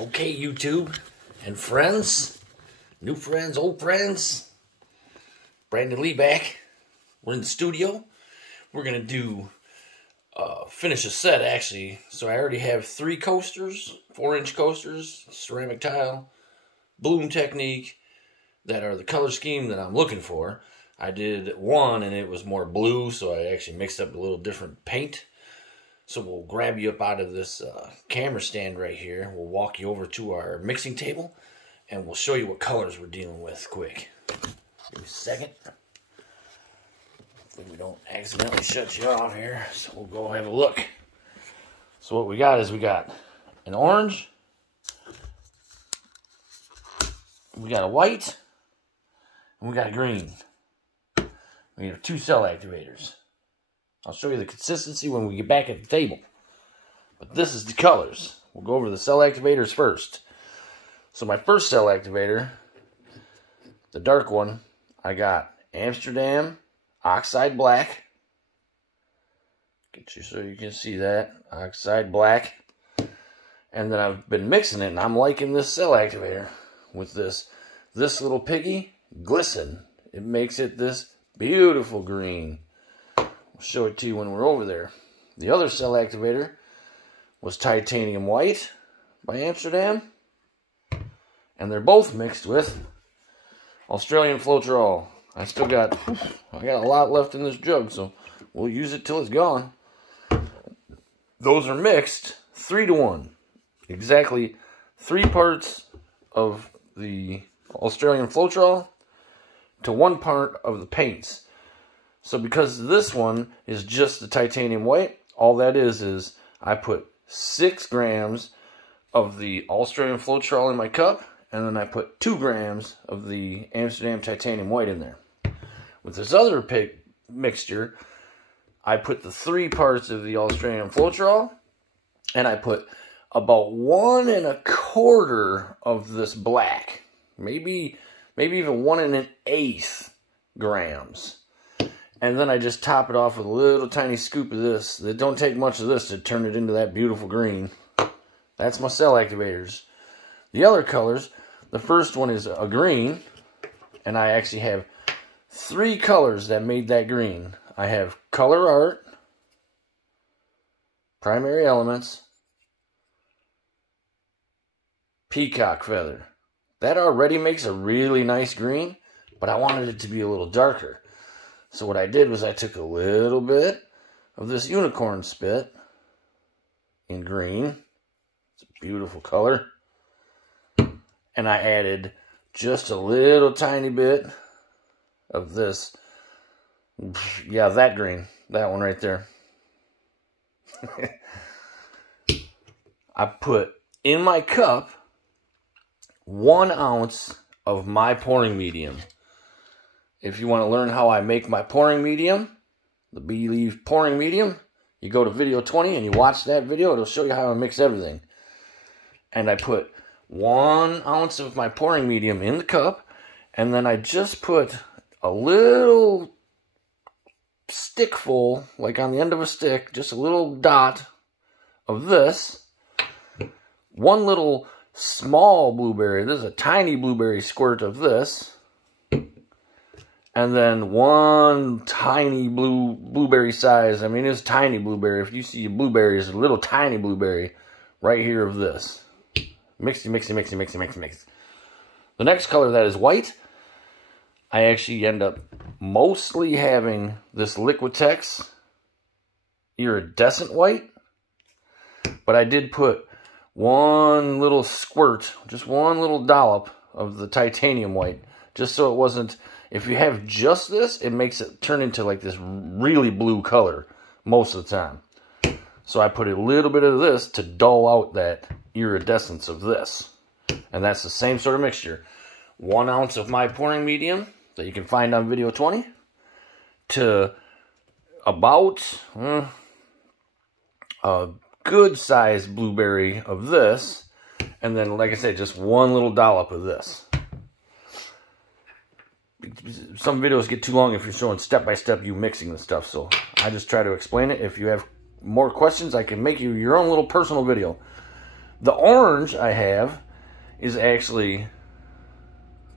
Okay, YouTube and friends, new friends, old friends, Brandon Lee back. We're in the studio. We're going to do, finish a set actually. So I already have 3 coasters, 4-inch coasters, ceramic tile, bloom technique, that are the color scheme that I'm looking for. I did one and it was more blue, so I actually mixed up a little different paint. So we'll grab you up out of this camera stand right here. We'll walk you over to our mixing table and we'll show you what colors we're dealing with quick. Give me a second. Hopefully we don't accidentally shut you off here. So we'll go have a look. So what we got is we got an orange. We got a white. And we got a green. We have 2 cell activators. I'll show you the consistency when we get back at the table. But this is the colors. We'll go over the cell activators first. So my first cell activator, the dark one, I got Amsterdam Oxide Black. Get you so you can see that. Oxide Black. And then I've been mixing it, and I'm liking this cell activator with this little piggy, Glisten. It makes it this beautiful green. I'll show it to you when we're over there. The other cell activator was Titanium White by Amsterdam. And they're both mixed with Australian Floetrol. I got a lot left in this jug, so we'll use it till it's gone. Those are mixed 3-to-1. Exactly 3 parts of the Australian Floetrol to 1 part of the paints. So because this one is just the titanium white, all that is I put 6 grams of the Australian Floetrol in my cup, and then I put 2 grams of the Amsterdam titanium white in there. With this other mixture, I put the 3 parts of the Australian Floetrol, and I put about 1 1/4 of this black, maybe even 1 1/8 grams. And then I just top it off with a little tiny scoop of this. It don't take much of this to turn it into that beautiful green. That's my cell activators. The other colors, the first one is a green, and I actually have 3 colors that made that green. I have Color Art, Primary Elements, Peacock Feather. That already makes a really nice green, but I wanted it to be a little darker. So what I did was I took a little bit of this unicorn spit in green. It's a beautiful color. And I added just a little tiny bit of this. Yeah, that green. That one right there. I put in my cup 1 ounce of my pouring medium. If you want to learn how I make my pouring medium, the Bee Leaf pouring medium, you go to video 20 and you watch that video. It'll show you how I mix everything. And I put 1 ounce of my pouring medium in the cup, and then I just put a little stickful, like on the end of a stick, just a little dot of this. 1 little small blueberry. This is a tiny blueberry squirt of this. And then 1 tiny blueberry size. I mean, it's tiny blueberry. If you see a blueberry, it's a little tiny blueberry right here of this. Mixy, mixy, mixy, mixy, mixy, mixy. The next color that is white, I actually end up mostly having this Liquitex iridescent white. But I did put 1 little squirt, just 1 little dollop of the titanium white. Just so it wasn't... If you have just this, it makes it turn into like this really blue color most of the time. So I put a little bit of this to dull out that iridescence of this. And that's the same sort of mixture. 1 ounce of my pouring medium that you can find on video 20 to about a good sized blueberry of this. And then, like I said, just 1 little dollop of this. Some videos get too long if you're showing step-by-step you mixing the stuff, so I just try to explain it. If you have more questions, I can make you your own little personal video. The orange I have is actually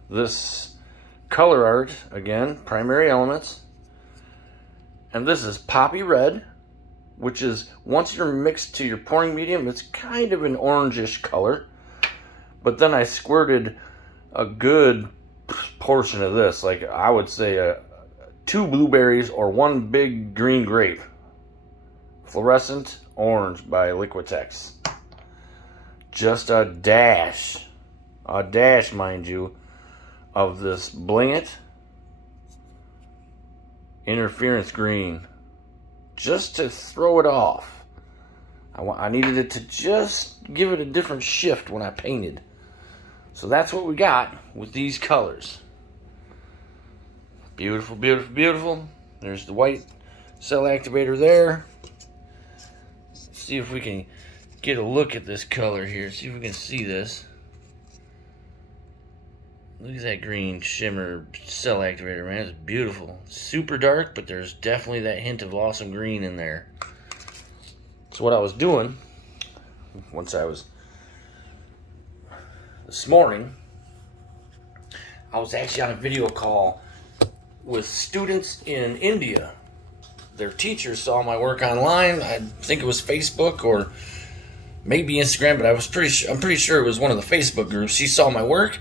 this color art, again, Primary Elements. And this is Poppy Red, which is, once you're mixed to your pouring medium, it's kind of an orangish color. But then I squirted a good portion of this, like I would say 2 blueberries or 1 big green grape. Fluorescent Orange by Liquitex. Just a dash, mind you, of this Bling It Interference Green, just to throw it off. I needed it to just give it a different shift when I painted. So that's what we got with these colors. Beautiful, beautiful, beautiful. There's the white cell activator there. Let's see if we can get a look at this color here. See if we can see this. Look at that green shimmer cell activator, man. It's beautiful. Super dark, but there's definitely that hint of awesome green in there. So what I was doing, this morning, I was actually on a video call with students in India. Their teacher saw my work online. I think it was Facebook or maybe Instagram, but I'm pretty sure it was one of the Facebook groups. She saw my work,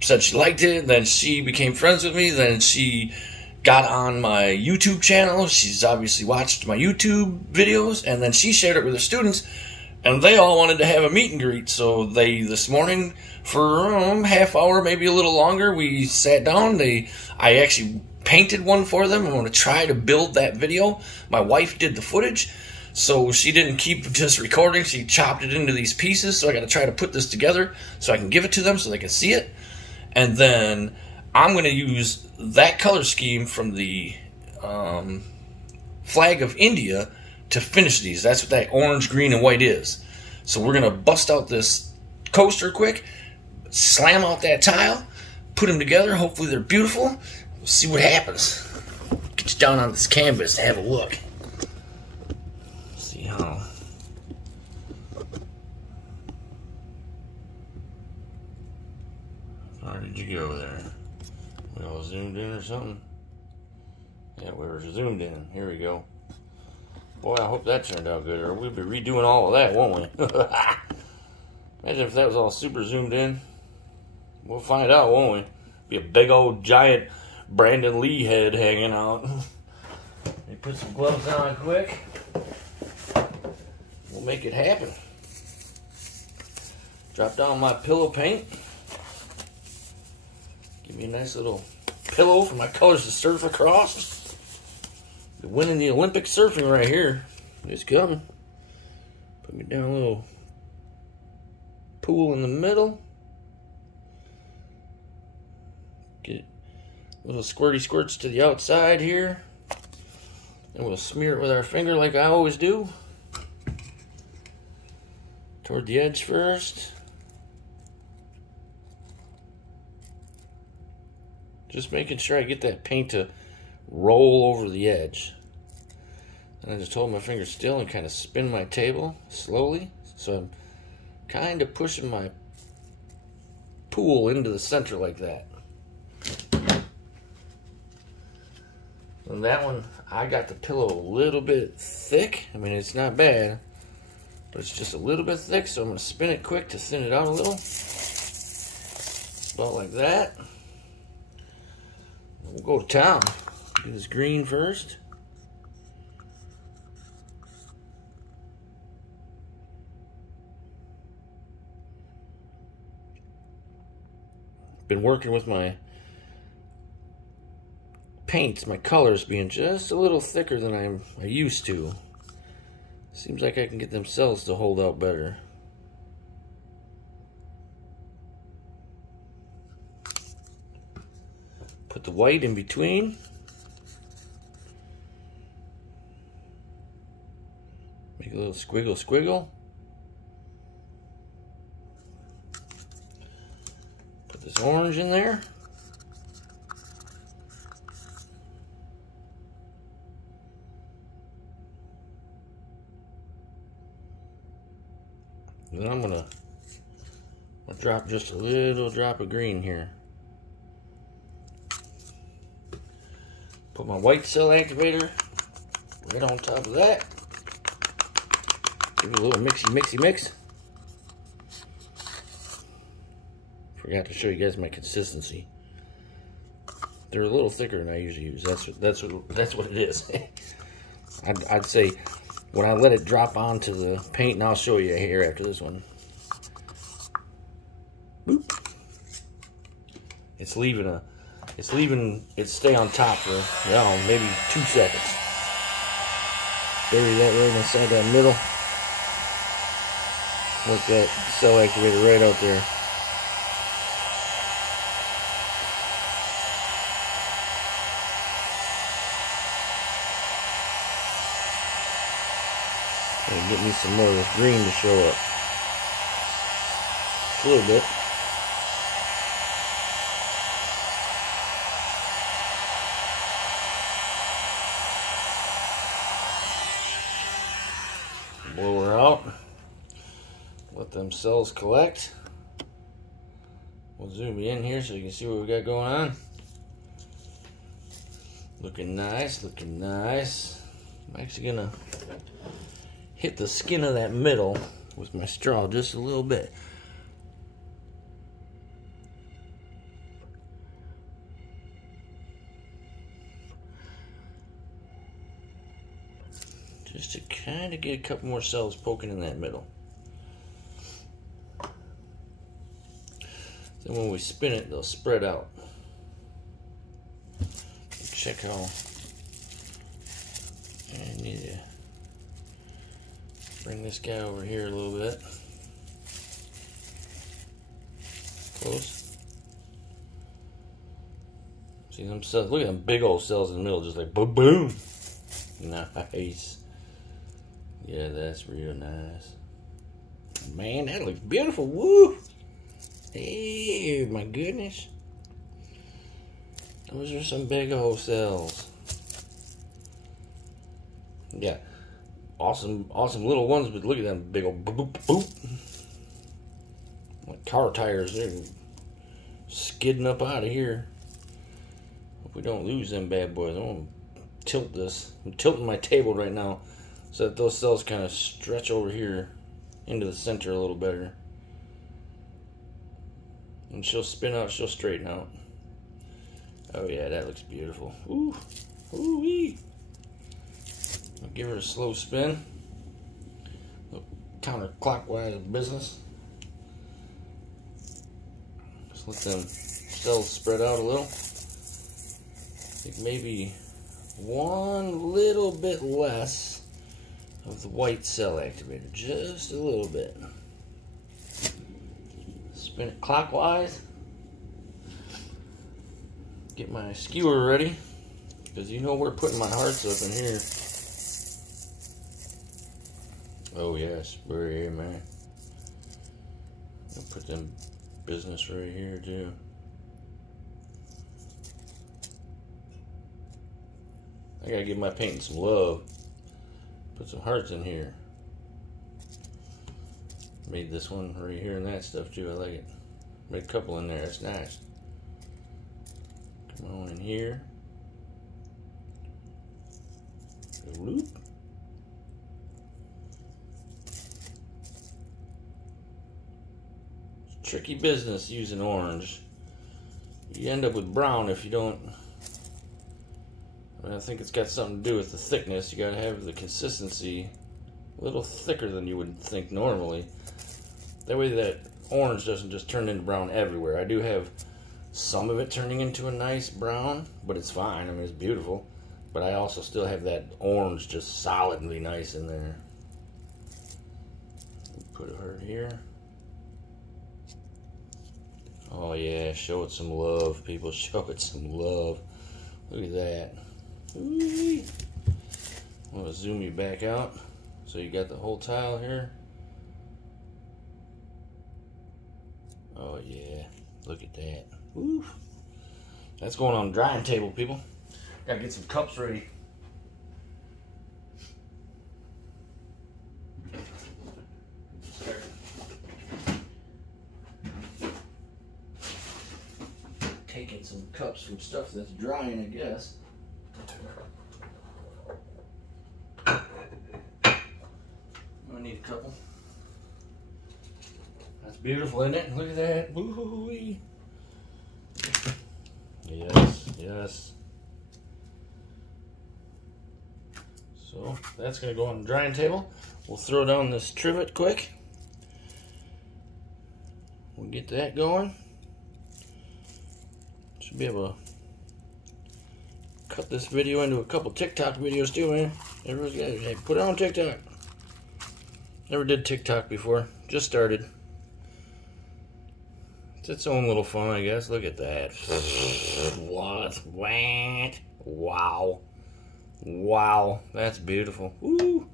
said she liked it, then she became friends with me, then she got on my YouTube channel. She's obviously watched my YouTube videos, and then she shared it with her students, and they all wanted to have a meet and greet. So this morning, for half hour, maybe a little longer, we sat down. I actually painted one for them. I'm going to try to build that video. My wife did the footage, so she didn't keep just recording. She chopped it into these pieces, so I got to try to put this together so I can give it to them so they can see it. And then I'm going to use that color scheme from the flag of India to finish these. That's what that orange, green, and white is. So we're going to bust out this coaster quick, slam out that tile, put them together. Hopefully they're beautiful. We'll see what happens. Get you down on this canvas to have a look. See how... How did you go there? We all zoomed in or something? Yeah, we were zoomed in. Here we go. Boy, I hope that turned out good, or we'll be redoing all of that, won't we? Imagine if that was all super zoomed in. We'll find out, won't we? Be a big old giant Brandon Lee head hanging out. Let me put some gloves on quick. We'll make it happen. Drop down my pillow paint. Give me a nice little pillow for my colors to surf across. Be winning the Olympic surfing right here. It's coming. Put me down a little pool in the middle. Get little squirty squirts to the outside here. And we'll smear it with our finger like I always do. Toward the edge first. Just making sure I get that paint to roll over the edge. And I just hold my finger still and kind of spin my table slowly. So I'm kind of pushing my pool into the center like that. And that one, I got the pillow a little bit thick. I mean, it's not bad, but it's just a little bit thick. So I'm going to spin it quick to thin it out a little. About like that. We'll go to town. Do this green first. Been working with my paints, my colors being just a little thicker than I used to. Seems like I can get them cells to hold out better. Put the white in between. Make a little squiggle squiggle. Put this orange in there. Then I'm gonna drop just a little drop of green here. Put my white cell activator right on top of that. Give it a little mixy mix. Forgot to show you guys my consistency. They're a little thicker than I usually use. That's what it is. I'd say when I let it drop onto the paint, and I'll show you here after this one. Boop. It's leaving it stay on top for, I don't know, maybe 2 seconds. Bury that right inside that middle. Let that cell activator right out there. And get me some more of this green to show up. Just a little bit. Blow her out. Let them cells collect. We'll zoom you in here so you can see what we got going on. Looking nice, looking nice. I'm actually gonna hit the skin of that middle with my straw just a little bit. Just to kind of get a couple more cells poking in that middle. Then when we spin it, they'll spread out. Check how I need to bring this guy over here a little bit. Close. See them cells? Look at them big old cells in the middle, just like boom, boom. Nice. Yeah, that's real nice. Man, that looks beautiful. Woo! Hey, my goodness. Those are some big old cells. Yeah. Awesome little ones, but look at them big old boop, boop, boop. Like car tires, they're skidding up out of here. Hope we don't lose them bad boys. I'm gonna tilt this. I'm tilting my table right now so that those cells kind of stretch over here into the center a little better. And she'll spin out, she'll straighten out. Oh yeah, that looks beautiful. Ooh, ooh-wee. I'll give her a slow spin. A little counterclockwise business. Just let them cells spread out a little. I think maybe one little bit less of the white cell activator, just a little bit. Spin it clockwise. Get my skewer ready, because you know we're putting my hearts up in here. Oh yeah, spray, man. I'll put them business right here too. I gotta give my painting some love. Put some hearts in here. Made this one right here and that stuff too. I like it. Made a couple in there. It's nice. Come on in here. Loop. It's tricky business using orange. You end up with brown if you don't. I think it's got something to do with the thickness. You gotta have the consistency a little thicker than you would think normally. That way that orange doesn't just turn into brown everywhere. I do have some of it turning into a nice brown, but it's fine. I mean, it's beautiful. But I also still have that orange just solidly nice in there. Put it right here. Oh yeah, show it some love, people. Show it some love. Look at that. Ooh. I'm gonna zoom you back out so you got the whole tile here. Oh yeah, look at that. Ooh. That's going on the drying table, people. Gotta get some cups ready. Start taking some cups from stuff that's drying, I guess. I need a couple. That's beautiful, isn't it? Look at that. Woo-hoo-wee. Yes, yes. So that's going to go on the drying table. We'll throw down this trivet quick. We'll get that going. Should be able to cut this video into a couple TikTok videos too, man. Everyone's got to put it on TikTok. Never did TikTok before. Just started. It's its own little fun, I guess. Look at that. What? Wow. Wow. That's beautiful. Ooh.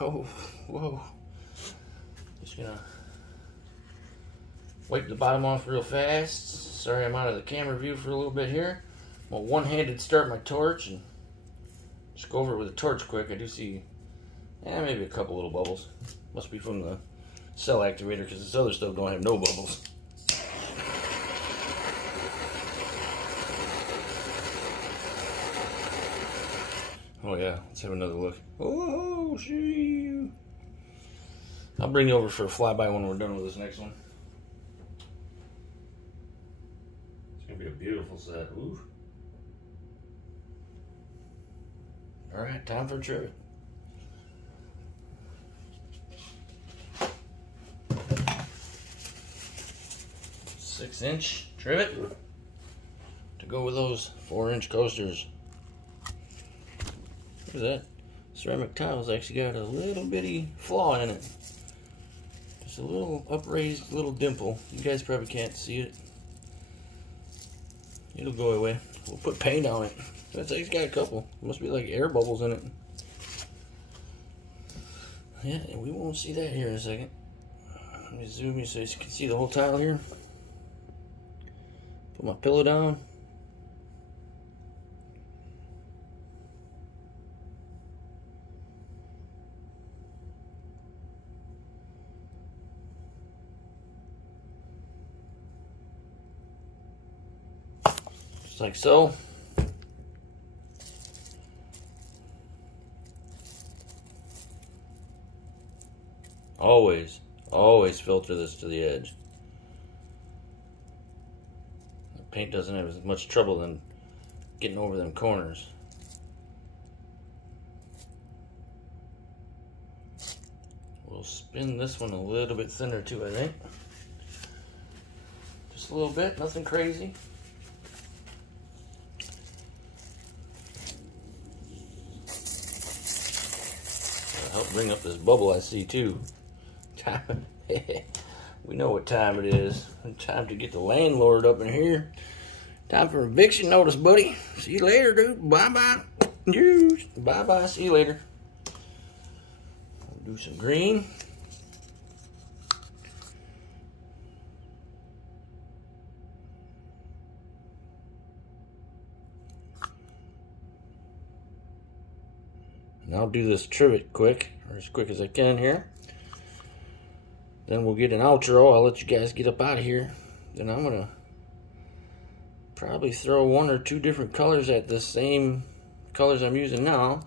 Oh, whoa. Just gonna wipe the bottom off real fast. Sorry I'm out of the camera view for a little bit here. I'm gonna one-handed start my torch and just go over it with a torch quick. I do see, maybe a couple little bubbles. Must be from the cell activator because this other stuff don't have no bubbles. Oh yeah, let's have another look. Oh, see you. I'll bring you over for a flyby when we're done with this next one. It's gonna be a beautiful set. Ooh. All right, time for a trivet. Six-inch trivet to go with those 4-inch coasters. Look at that. Ceramic tile's actually got a little bitty flaw in it. Just a little upraised little dimple. You guys probably can't see it. It'll go away. We'll put paint on it. It's got a couple. Must be like air bubbles in it. Yeah, we won't see that here in a second. Let me zoom in so you can see the whole tile here. Put my pillow down. Just like so. Always filter this to the edge. The paint doesn't have as much trouble than getting over them corners. We'll spin this one a little bit thinner too, I think. Just a little bit, nothing crazy. That'll help bring up this bubble I see too. We know what time it is. Time to get the landlord up in here. Time for eviction notice, buddy. See you later, dude. Bye-bye. Bye-bye. See you later. We'll do some green. And I'll do this trivet quick, or as quick as I can here. Then we'll get an outro. I'll let you guys get up out of here. Then I'm going to probably throw 1 or 2 different colors at the same colors I'm using now,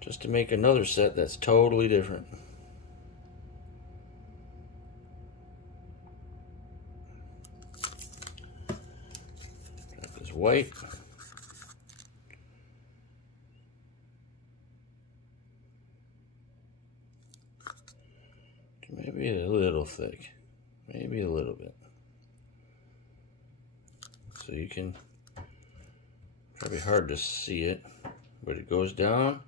just to make another set that's totally different. Got this white. Maybe a little thick, maybe a little bit. So you can, probably hard to see it, but it goes down.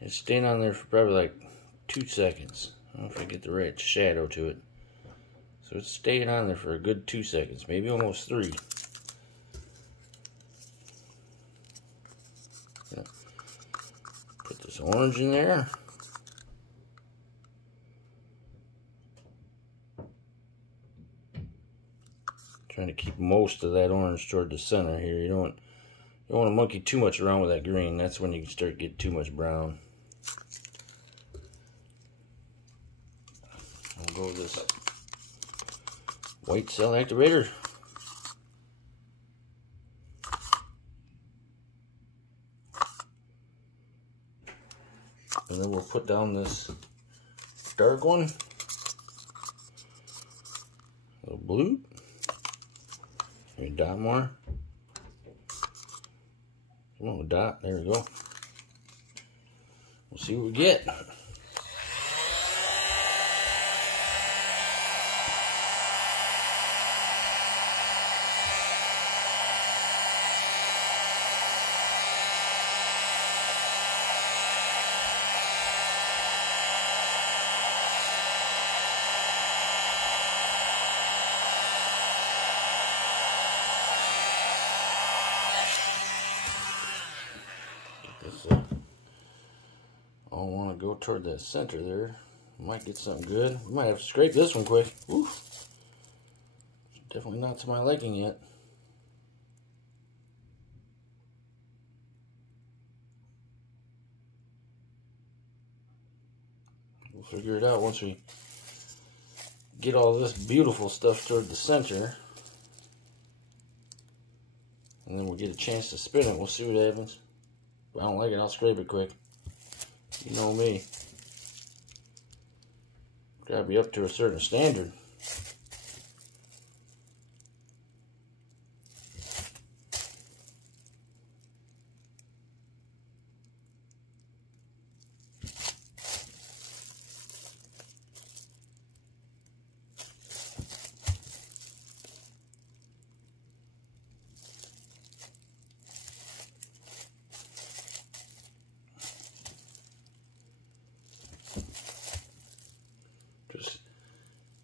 It's staying on there for probably like 2 seconds. I don't know if I get the right shadow to it. So it's staying on there for a good 2 seconds, maybe almost 3. Yeah. Put this orange in there. Trying to keep most of that orange toward the center here. You don't want to monkey too much around with that green. That's when you can start to get too much brown. I'll go with this white cell activator. and then we'll put down this dark one. A little blue. Maybe a dot more. Come on, a dot. There we go. We'll see what we get. I don't want to go toward that center there. Might get something good. We might have to scrape this one quick. Oof. Definitely not to my liking yet. We'll figure it out once we get all this beautiful stuff toward the center. And then we'll get a chance to spin it. We'll see what happens. If I don't like it, I'll scrape it quick. You know me. Gotta be up to a certain standard. Just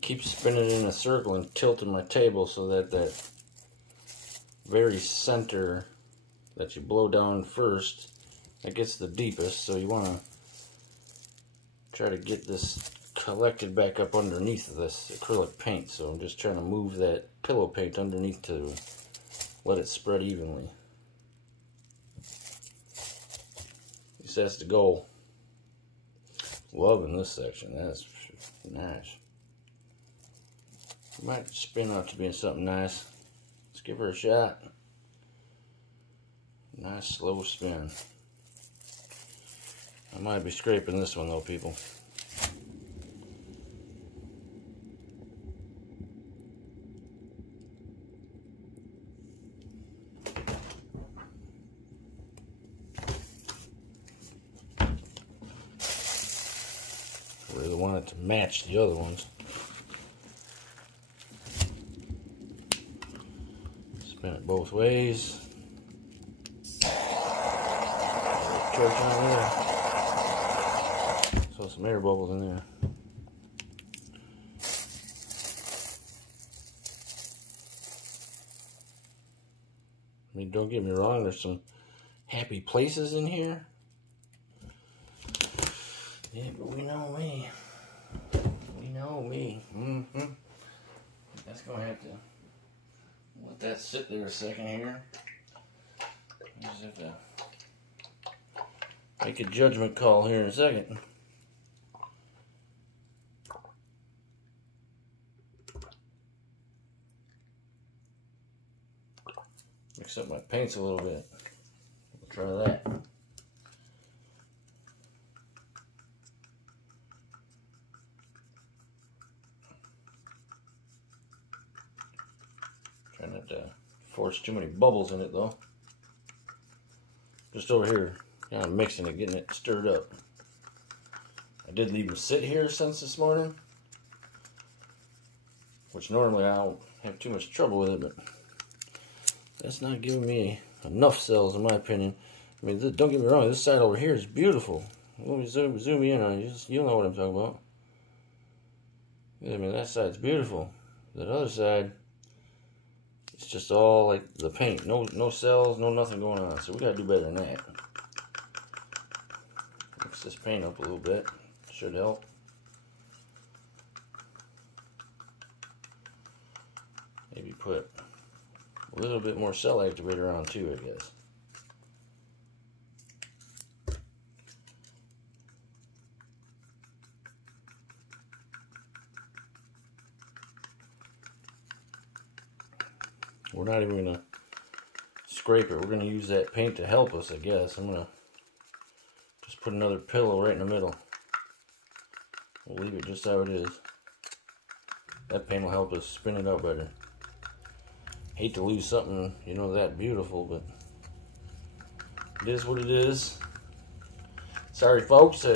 keep spinning it in a circle and tilting my table so that that very center that you blow down first, that gets the deepest. So you want to try to get this collected back up underneath this acrylic paint. So I'm just trying to move that pillow paint underneath to let it spread evenly. At least that's the goal. Loving this section. That's nice. Might spin out to being something nice. Let's give her a shot. Nice slow spin. I might be scraping this one though, people. I really want it to match the other ones. Spin it both ways. Church on there. So some air bubbles in there. I mean, don't get me wrong, there's some happy places in here. Yeah, but we know me. We know me. That's gonna have to let that sit there a second here. I just have to make a judgment call here in a second. Mix up my paints a little bit. We'll try that. Try not to force too many bubbles in it though. Just over here, kind of mixing it, getting it stirred up. I did leave them sit here since this morning, which normally I don't have too much trouble with it, but that's not giving me enough cells in my opinion. I mean, don't get me wrong, this side over here is beautiful. Let me zoom in on it, you'll know what I'm talking about. Yeah, I mean, that side's beautiful. That other side, it's just all like the paint. No cells, no nothing going on. So we gotta do better than that. Mix this paint up a little bit. Should help. Maybe put a little bit more cell activator on too, I guess. We're not even going to scrape it. We're going to use that paint to help us, I guess. I'm going to just put another pillow right in the middle. We'll leave it just how it is. That paint will help us spin it out better. Hate to lose something, you know, that beautiful, but it is what it is. Sorry, folks.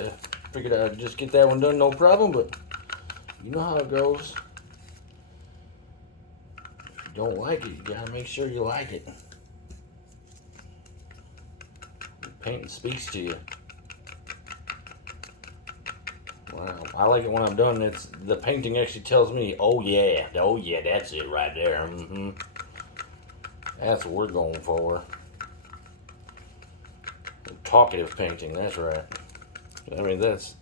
Figured I'd just get that one done, no problem, but you know how it goes. If you don't like it, you gotta make sure you like it. The painting speaks to you. Wow, I like it when I'm done. It's the painting actually tells me, oh yeah, that's it right there. That's what we're going for. Talkative painting, that's right. I mean, that's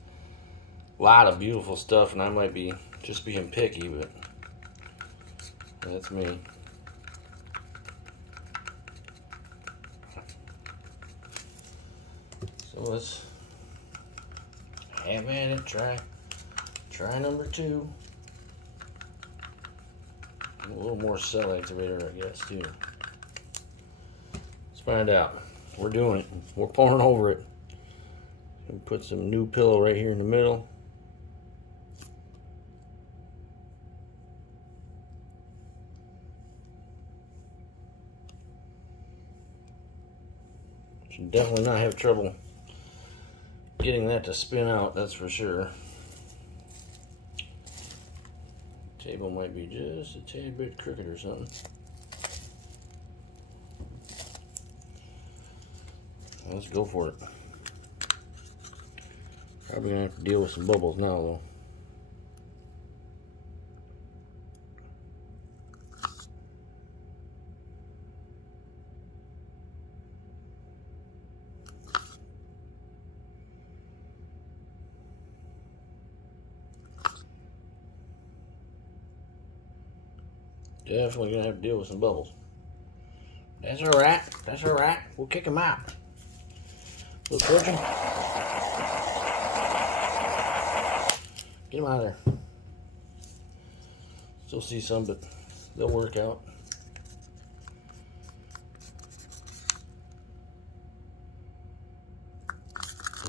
a lot of beautiful stuff, and I might be just being picky, but that's me. So let's have at it. Try number 2. A little more cell activator, I guess, too. Let's find out. We're doing it. We're pouring over it. We put some new pillow right here in the middle. Should definitely not have trouble getting that to spin out, that's for sure. Table might be just a tad bit crooked or something. Let's go for it. Probably gonna have to deal with some bubbles now, though. Definitely gonna have to deal with some bubbles. That's alright. That's alright. We'll kick them out. Little Trojan. Get them out of there. Still see some, but they'll work out.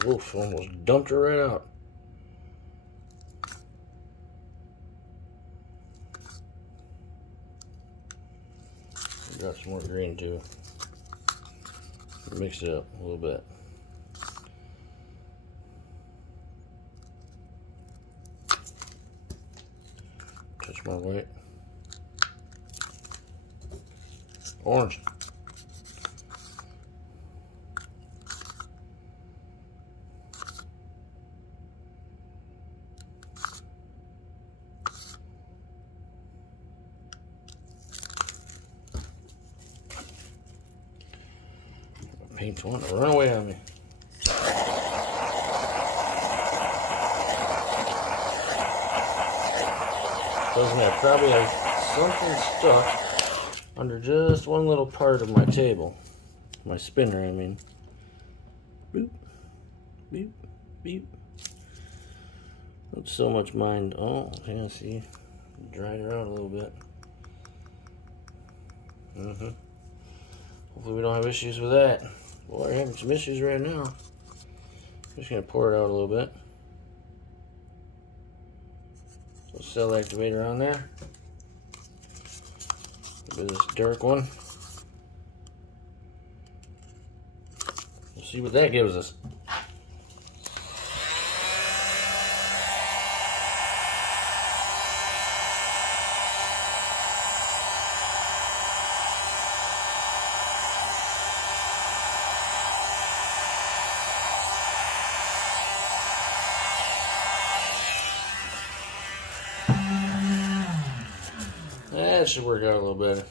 Woof, almost dumped her right out. Got some more green too. Mix it up a little bit. Touch my white. Orange. Paint's wanting to run away on me. So I probably have something stuck under just one little part of my table. My spinner, I mean. Boop, beep, beep. Not so much mind. Oh, yeah, see. Dried her out a little bit. Hopefully we don't have issues with that. Boy, we're having some issues right now. I'm just going to pour it out a little bit. So cell activator on there. A bit of this dark one. We'll see what that gives us. That should work out a little better.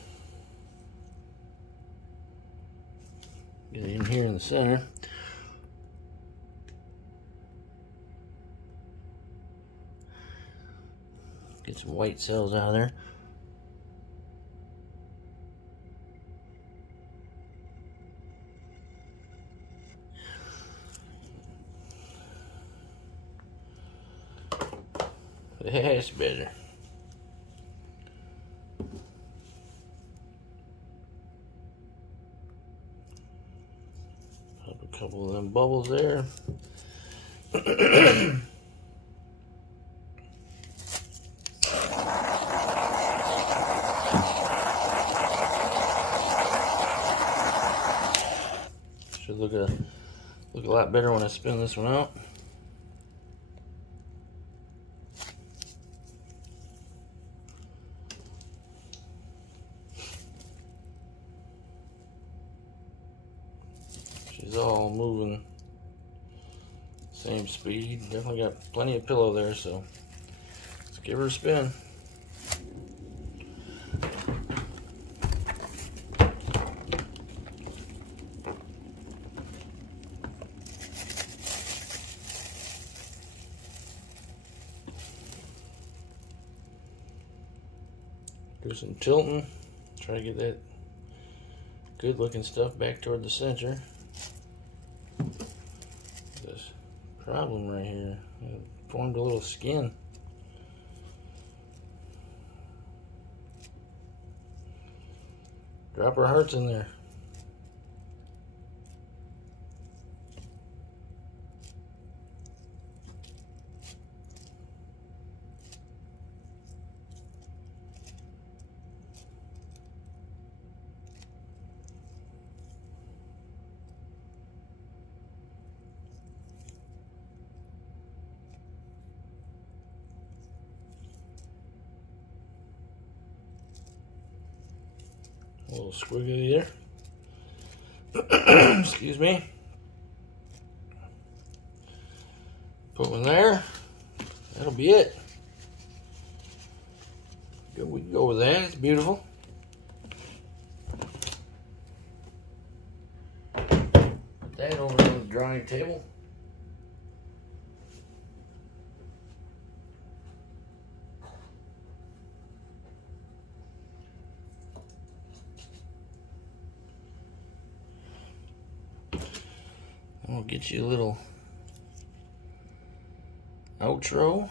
Get it in here in the center. Get some white cells out of there. That's better. Pop a couple of them bubbles there. Should look a lot better when I spin this one out. She's all moving same speed. Definitely got plenty of pillow there, so let's give her a spin. Do some tilting, try to get that good looking stuff back toward the center. This problem right here, it formed a little skin. Drop our hearts in there. A little squiggly there. Excuse me. Put one there. That'll be it. Good, we can go with that. It's beautiful. Put that over on the drying table. We'll get you a little outro.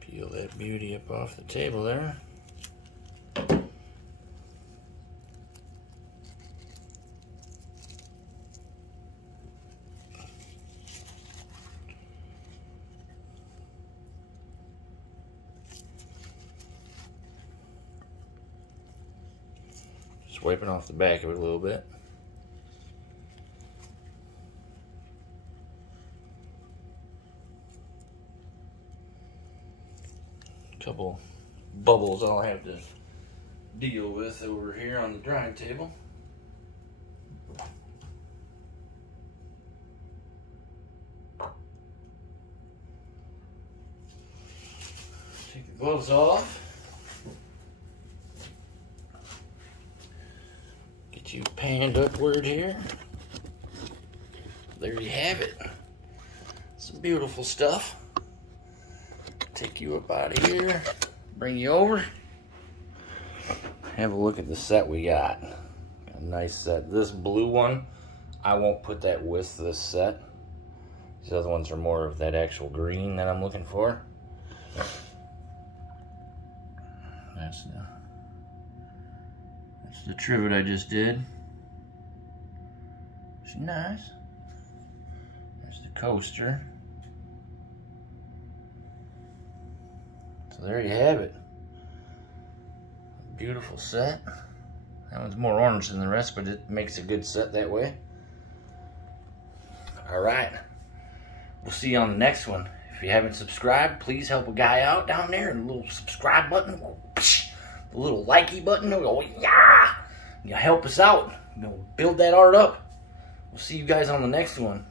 Peel that beauty up off the table there. Just wiping off the back of it a little bit. Couple bubbles I'll have to deal with over here on the drying table. Take the gloves off. Get you panned upward here. There you have it. Some beautiful stuff. Take you up out of here, bring you over. Have a look at the set we got. A nice set. This blue one, I won't put that with this set. These other ones are more of that actual green that I'm looking for. That's the trivet I just did. She's nice. There's the coaster. So there you have it. Beautiful set. That one's more orange than the rest, but it makes a good set that way. Alright. We'll see you on the next one. If you haven't subscribed, please help a guy out down there. And the little subscribe button. The little likey button. Oh, yeah! You help us out. Build that art up. We'll see you guys on the next one.